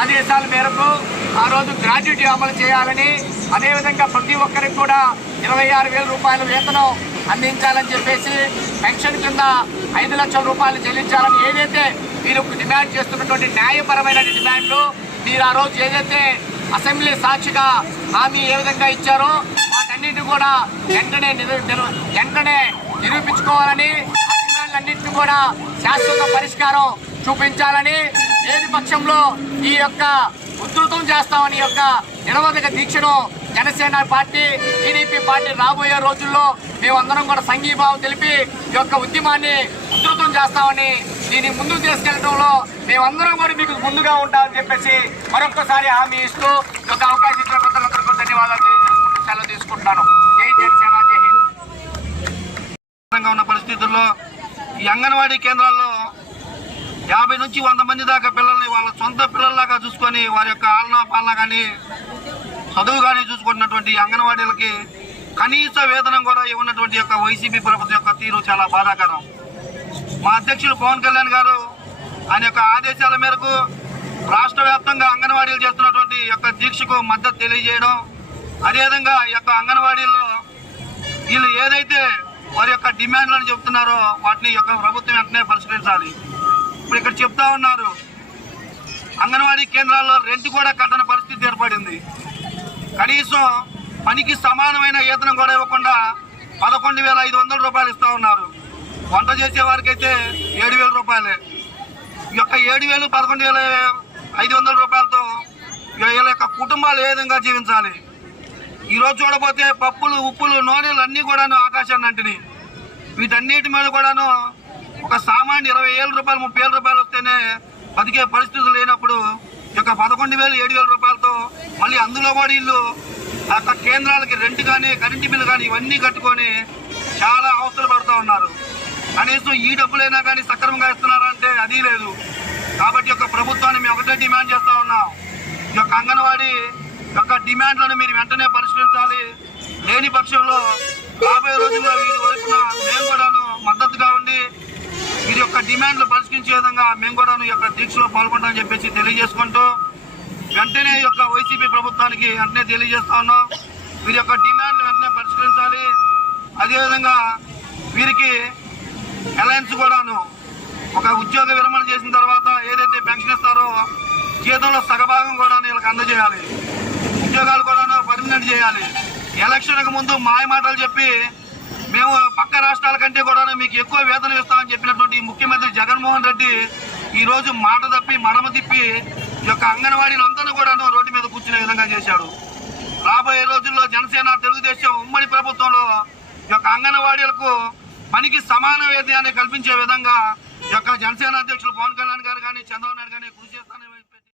ఆదేశాల మేరకు ఆ రోజు గ్రాడ్యుటీ అమలు చేయాలని, అదేవిధంగా ప్రతి ఒక్కరికి కూడా 26,000 రూపాయల వేతనం అందించాలని చెప్పేసి, పెన్షన్ కింద 5 లక్షల రూపాయలు చెల్లించాలని ఏదైతే మీరు డిమాండ్ చేస్తున్నటువంటి న్యాయపరమైన డిమాండ్లు మీరు ఆ రోజు ఏదైతే అసెంబ్లీ సాక్షిగా హామీ ఏ విధంగా ఇచ్చారో వాటన్నింటినీ కూడా వెంటనే నిరూపించుకోవాలని, ఆ డిమాండ్లన్నింటినీ కూడా శాశ్వత పరిష్కారం చూపించాలని, లేని పక్షంలో ఈ యొక్క ఉధృతం చేస్తామని యొక్క నిరవధిక దీక్షను జనసేన పార్టీ, టీడీపీ పార్టీ రాబోయే రోజుల్లో మేమందరం కూడా సంఘీభావం తెలిపి ఈ యొక్క ఉద్యమాన్ని ఉధృతం చేస్తామని, దీన్ని ముందుకు తీసుకెళ్లడంలో మేమందరం కూడా మీకు ముందుగా ఉంటామని చెప్పేసి మరొకసారి హామీ ఇస్తూ ఈ యొక్క అవకాశం ఇచ్చిన ప్రజలందరికీ ధన్యవాదాలు తెలియజేసుకుంటూ సెలవు తీసుకుంటున్నాను. జై జనసేన, జై హింద్. ఉన్న పరిస్థితుల్లో ఈ అంగన్వాడీ కేంద్రాల్లో 50 నుంచి 100 మంది దాకా పిల్లల్ని వాళ్ళ సొంత పిల్లల్లాగా చూసుకొని వారి యొక్క ఆలనా పాలన కానీ చదువు కానీ చూసుకుంటున్నటువంటి అంగన్వాడీలకి కనీస వేతనం కూడా ఇవ్వనటువంటి యొక్క వైసీపీ ప్రభుత్వం యొక్క తీరు చాలా బాధాకరం. మా అధ్యక్షులు పవన్ కళ్యాణ్ గారు ఆయన యొక్క ఆదేశాల మేరకు రాష్ట్ర వ్యాప్తంగా అంగన్వాడీలు చేస్తున్నటువంటి యొక్క దీక్షకు మద్దతు తెలియజేయడం, అదేవిధంగా ఈ యొక్క అంగన్వాడీల్లో వీళ్ళు ఏదైతే వారి యొక్క డిమాండ్లను చెబుతున్నారో వాటిని యొక్క ప్రభుత్వం వెంటనే పరిష్కరించాలి. ఇప్పుడు ఇక్కడ చెప్తా ఉన్నారు, అంగన్వాడీ కేంద్రాల్లో రెంట్ కూడా కట్టని పరిస్థితి ఏర్పడింది. కనీసం పనికి సమానమైన వేతనం కూడా ఇవ్వకుండా 11,500 రూపాయలు ఇస్తా ఉన్నారు. వంట చేసే వారికైతే 7,000 రూపాయలే. ఈ యొక్క 7,000, 11,500 రూపాయలతో వీళ్ళ యొక్క కుటుంబాలు ఏ విధంగా జీవించాలి? ఈరోజు చూడబోతే పప్పులు, ఉప్పులు, నూనెలు అన్నీ కూడాను ఆకాశాన్ని అంటిని. వీటన్నిటి మీద కూడాను ఒక సామాన్య 20,000 రూపాయలు, 30,000 రూపాయలు వస్తేనే బతికే పరిస్థితులు లేనప్పుడు ఈ యొక్క 11,000, 7,000 రూపాయలతో మళ్ళీ అందులో కూడా వీళ్ళు ఆ యొక్క కేంద్రాలకి రెంట్ కానీ, కరెంటు బిల్లు కానీ ఇవన్నీ కట్టుకొని చాలా అవసరం పడుతూ ఉన్నారు. కనీసం ఈ డబ్బులైనా కానీ సక్రమంగా ఇస్తున్నారంటే అది లేదు. కాబట్టి యొక్క ప్రభుత్వాన్ని మేము ఒకటే డిమాండ్ చేస్తూ ఉన్నాం, ఈ యొక్క అంగన్వాడీ యొక్క డిమాండ్లను మీరు వెంటనే పరిష్కరించాలి. లేని పక్షంలో రాబోయే రోజుల్లో వీరి వైపున మేము కూడాను మద్దతుగా ఉండి వీరి యొక్క డిమాండ్లు పరిష్కరించే విధంగా మేము కూడాను ఈ యొక్క దీక్షలో పాల్గొంటామని చెప్పేసి తెలియజేసుకుంటూ వెంటనే ఈ యొక్క వైసీపీ ప్రభుత్వానికి వెంటనే తెలియజేస్తా ఉన్నాం, వీరి యొక్క డిమాండ్లు వెంటనే పరిష్కరించాలి. అదేవిధంగా వీరికి అలయన్స్ కూడాను ఒక ఉద్యోగ విరమణ చేసిన తర్వాత ఏదైతే పెన్షన్ ఇస్తారో జీతంలో సగభాగం కూడా వీళ్ళకి అందజేయాలి. ఉద్యోగాలు కూడాను పర్మనెంట్ చేయాలి. ఎలక్షన్కు ముందు మాయ మాటలు చెప్పి మేము పక్క రాష్ట్రాల కంటే కూడా మీకు ఎక్కువ వేతనం ఇస్తామని చెప్పినటువంటి ముఖ్యమంత్రి జగన్మోహన్ రెడ్డి ఈరోజు మాట తప్పి మడమ తిప్పి ఈ యొక్క అంగన్వాడీలందరూ కూడాను రోడ్డు మీద కూర్చునే విధంగా చేశాడు. రాబోయే రోజుల్లో జనసేన, తెలుగుదేశం ఉమ్మడి ప్రభుత్వంలో ఈ యొక్క అంగన్వాడీలకు పనికి సమాన వేతనాన్ని కల్పించే విధంగా ఈ యొక్క జనసేన అధ్యక్షులు పవన్ కళ్యాణ్ గారు కానీ, చంద్రబాబు నాయుడు కానీ